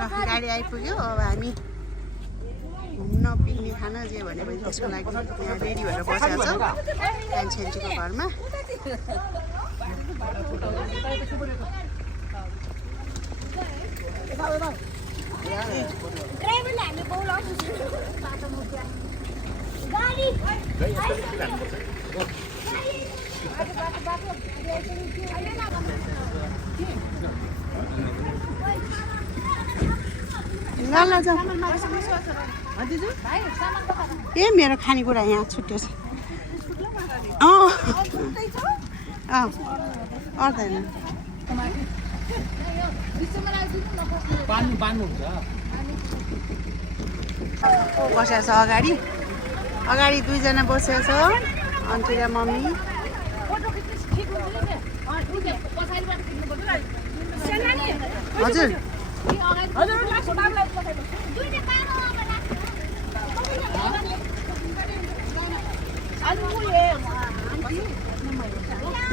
गाडी आइपुग्यो अब हामी घुम्न पिकनिक खान जे भने पनि त्यसको लागि यहाँ रेडी भएर बसेको छौँ छेन्चुको घरमा ए मेरो खानेकुरा यहाँ छुट्यो छ अर्दैन बसेको छ अगाडि अगाडि दुईजना बसेको छ आन्टी र मम्मी हजुर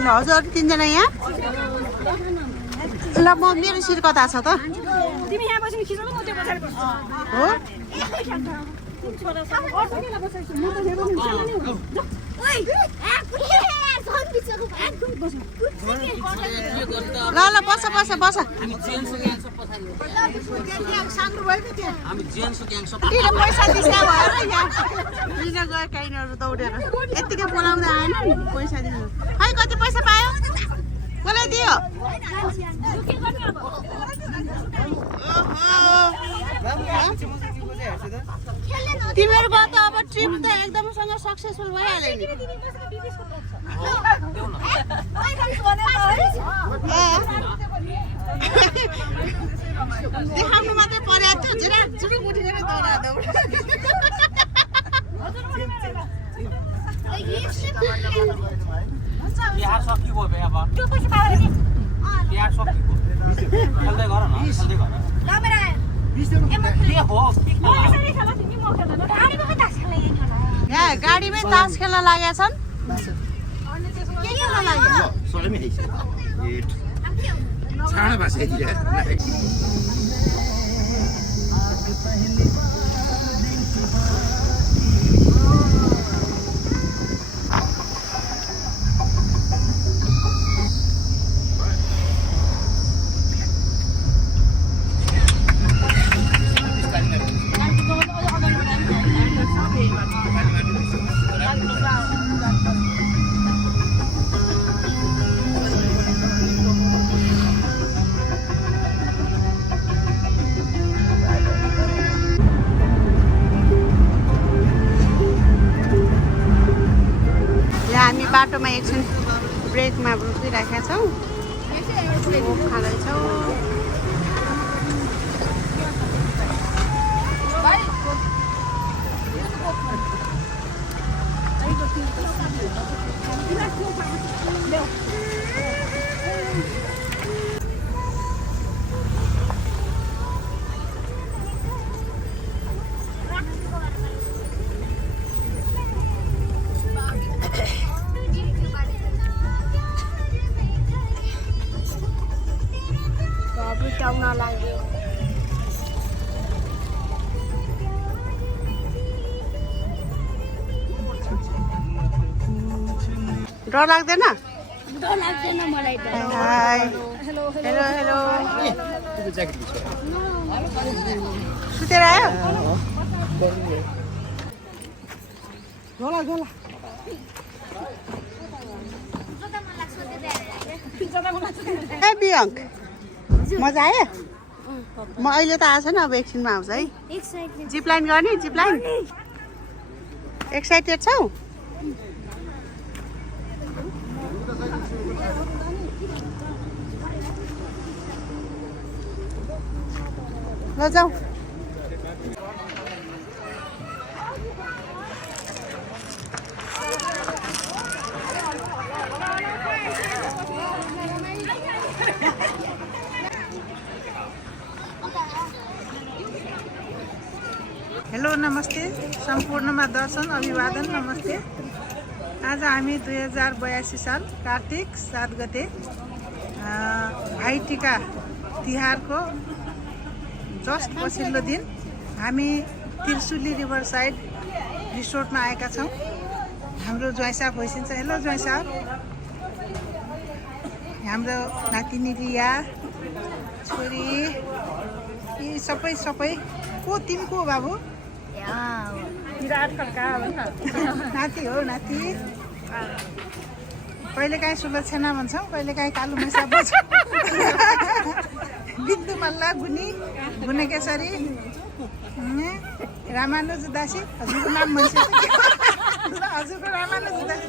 हजुर तिनजना यहाँ ल म मेरो सिर कता छ त हो ल ल बस बस बस पैसा दिसा भएर लिन गयो काइनहरू दौडेर यत्तिकै बोलाउँदा आएन नि पैसा दिनु खै कति पैसा पायो कसलाई दियो तिमीहरूको त अब ट्रिप त एकदमसँग सक्सेसफुल भइहाल्यो नि देखाउनु मात्रै परेको थियो जुरा जुरुक उठेर दौडा दौडा बिहार सकियो बे अब बिहार सकियो चल्दै गर न चल्दै गर यहाँ गाडीमै तास खेल्न लागेका छन् के खेल्न लाग्यो बाटोमा एकछिन ब्रेकमा रोकिराखेका छौँ खाँदैछौँ डर लाग्दैन मलाई त हाय हेलो हेलो हेलो सुतेर आयो गोला गोला ए बियङ्क मजा आयो म अहिले त आएको छैन अब एकछिनमा आउँछ है जिप लाइन गर्ने जिप लाइन एक्साइटेड छौ ल जाऊ हेलो नमस्ते सम्पूर्णमा दर्शन अभिवादन नमस्ते आज हामी 2082 साल कार्तिक 7 गते भाइटिका तिहारको जस्ट पछिल्लो दिन हामी त्रिशुली रिभर साइड रिसोर्टमा आएका छौँ। हाम्रो ज्वाइँ साहब भइसिन्छ। हेलो ज्वाइँ साहब। हाम्रो नातिनी रिया, छोरी, यी सबै को तिमी को बाबु? नाति हो नाति। कहिलेकाहीँ सुलक्षणा भन्छौँ, कहिलेकाहीँ कालु मैसा भन्छौँ। बिन्दु मल्ल, गुनेकेशरी, रामानुज दासी। हजुरको नाम भन्छ? हजुरको रामानुज दासी।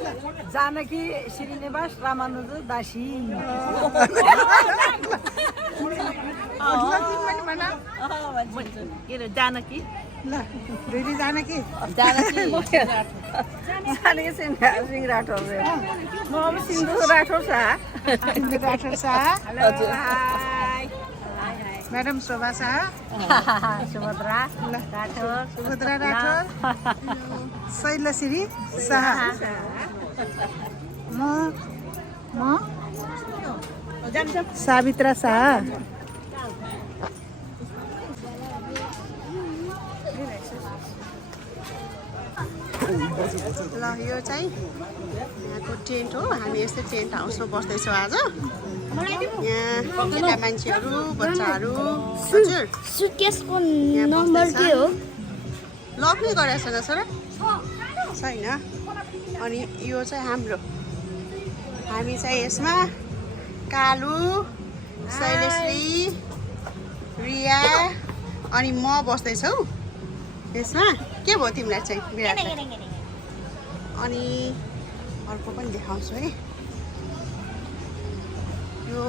जानकी श्रीनिवास रामानुज दासी। जानकी ल रेडी जानकी जानकी सिंह राठौर। म अब सिन्धु राठौर शाह। राठौर शाह। म्याडम शोभा शाह। सुभद्रा राठौर। सुभद्रा राठौर। शैलश्री शाह। म सावित्रा शाह। ल यो चाहिँ यहाँको टेन्ट हो। हामी यस्तै टेन्ट हाउसमा बस्दैछौँ आज। यहाँ केटा मान्छेहरू, बच्चाहरू। हजुर सुटकेसको नम्बर के हो? लक नै गरेको छैन सर? छैन। अनि यो चाहिँ हाम्रो। हामी चाहिँ यसमा कालु, शैलश्री, रिया अनि म बस्दैछौँ यसमा। के भयो तिमीलाई चाहिँ विराट? अनि अर्को पनि देखाउँछु है। यो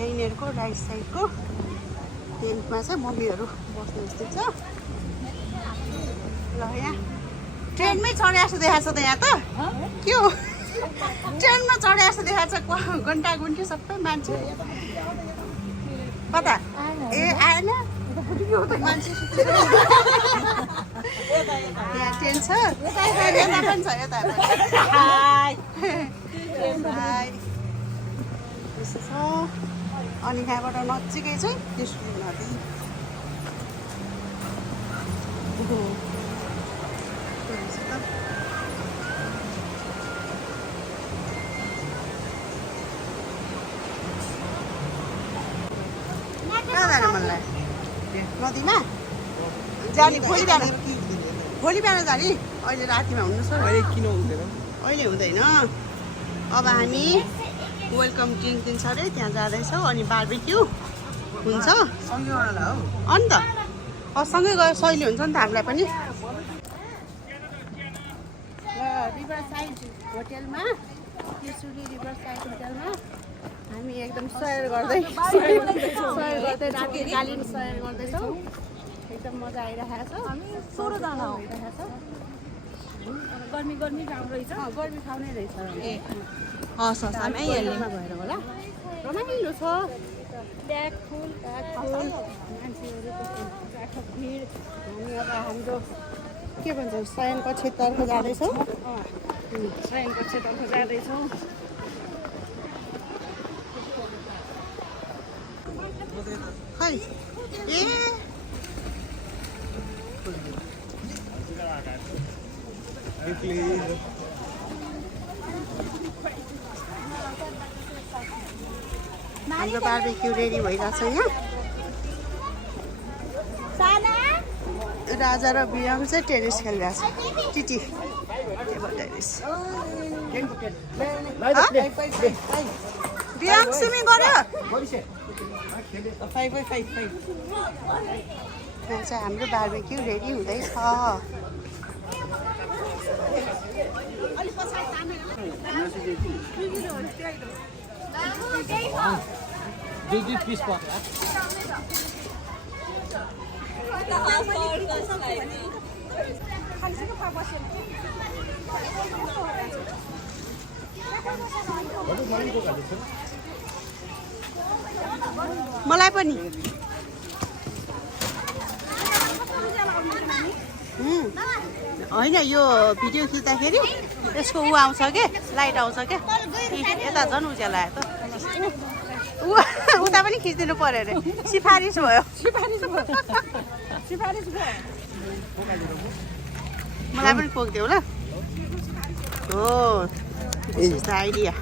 यिनीहरूको राइट साइडको टेन्टमा चाहिँ मम्मीहरू बस्ने जस्तो छ। ल यहाँ ट्रेनमै चढे जस्तो देखाएको छ त। यहाँ त के हो? ट्रेनमा चढे जस्तो देखाएको छ। घन्टा गुन्टी सबै मान्छे। कता? ए आएन मान्छे। यहाँ ट्रेन छ। यता पनि छ। यता यसो छ। अनि यहाँबाट नजिकै चाहिँ त्रिशुली नदी। कहाँ जाने मन लाग्यो? नदीमा जाने? भोलि बिहान जाने? अहिले रातिमा हुनु सर? अहिले किन हुँदैन? अहिले हुँदैन। अब हामी वेलकम ड्रिङ्क दिन्छ अरे त्यहाँ जाँदैछौँ। अनि बार्बिक्यू हुन्छ अनि त सँगै गएर सहिले हुन्छ नि त हामीलाई पनि। रिभर साइड होटेलमा, त्रिशुली रिभर साइड होटेलमा हामी एकदम सयर गर्दै रातिकालीन सयर गर्दैछौँ। एकदम मजा आइरहेको छ। हामी 16 जना भइरहेको छ। गर्मी ठाउँ रहेछ। गर्मी ठाउँ नै रहेछ। ए हस् हामी आइहाल्ने भएर होला। रमाइलो छ। प्याक फुल मान्छेहरूको भिड। हामी अब हाम्रो के भन्छ शयन कक्षतर्फ जाँदैछौँ। शयन कक्षतर्फ जाँदैछौँ। खै ए हाम्रो बार्बिक्यू रेडी भइरहेछ यहाँ। राजा र बिरङ चाहिँ tennis खेलिरहेछ। TT table tennis. बिरङ swimming गर्यो? यहाँ चाहिँ हाम्रो बार्बिक्यू रेडी हुँदैछ। दुई पिस पर्छ। मलाई पनि होइन यो भिडियो खिच्दाखेरि यसको ऊ आउँछ के लाइट आउँछ क्या यता झन् उज्यालो आयो त ऊ उता पनि खिचिदिनु पर्यो अरे सिफारिस भयो मलाई पनि पोखिदेऊ ल हो आइडिया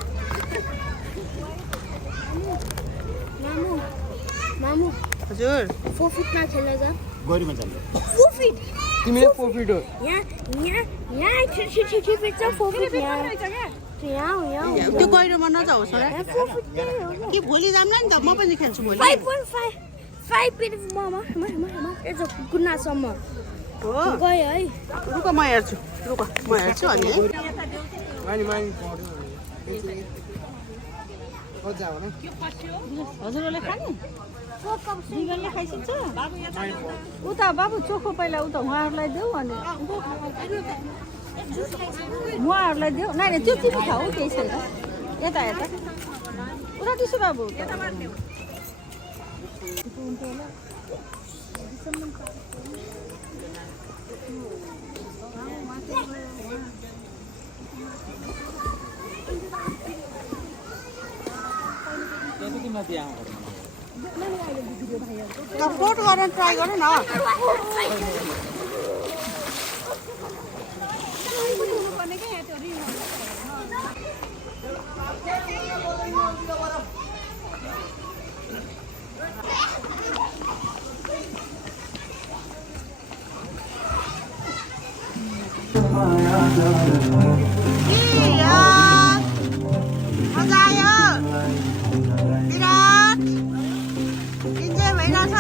मामु हजुर 4 फिटमा खेल्न जा गरीमा जान्छ 4 फिट तिमी 4 फिट हो यहाँ 3 फिट छ 4 फिट यहाँ त्यो गहिरोमा नजाओस् होला 4 फिट कि भोलि जाम्ला नि त म पनि खेल्छु भोलि 5.5 फिट ममा यस्तो कुन्नासम्म हो गयो है रुक म हेर्छु अनि हजुरले खाने बिगनले खाइसिन्छ उता बाबु चोखो पहिला उता उहाँहरूलाई देऊ अनि उहाँहरूलाई देऊ नाइ त्यो तिमी खाऊ केही छैन यता उता त्यसो बाबु फोटो गर्न ट्राई गर न मजा आयो विराट इन्जोय भइरहेछ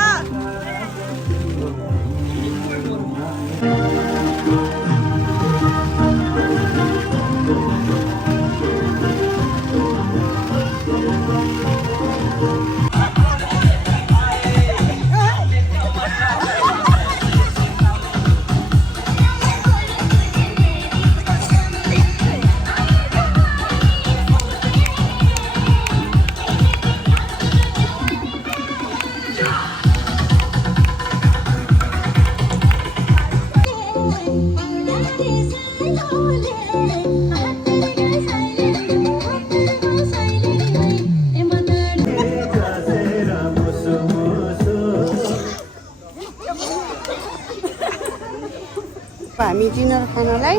हामी डिनर खानलाई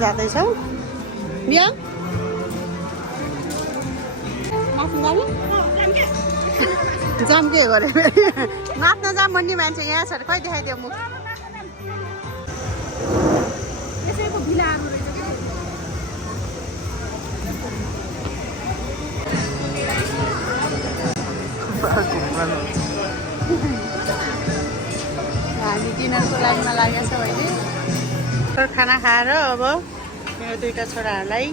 जाँदैछौँ बिहा जम्के गरे नाच्न जाम भन्ने मान्छे यहाँ छ खै देखाइदियो मुख हामी डिनरको लाइनमा लागेको छौँ अहिले खाना खाएर अब मेरो दुईवटा छोराहरूलाई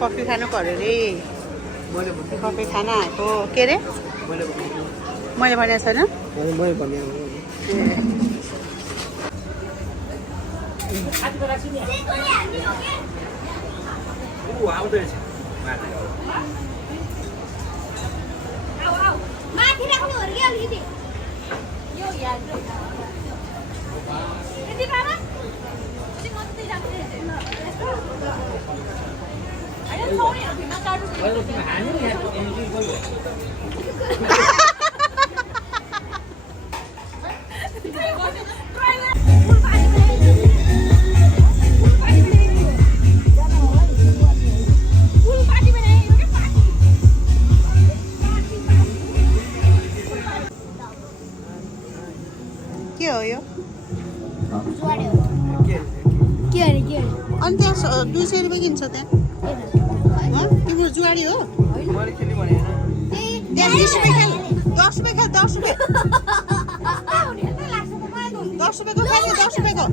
कफी खानु पर्यो अरे कफी खाना आएको के अरे मैले भनेको छैन माथि राख्नु हो कि अलिकति यो याद यति बाबा के हो यो के अरे अनि त्यहाँ 200 रुपियाँ किन्छ त्यहाँ तिम्रो जुवाडी हो 10 रुपियाँ 10 रुपियाँ 10 रुपियाँ 10 रुपियाँको खाने 10 रुपियाँको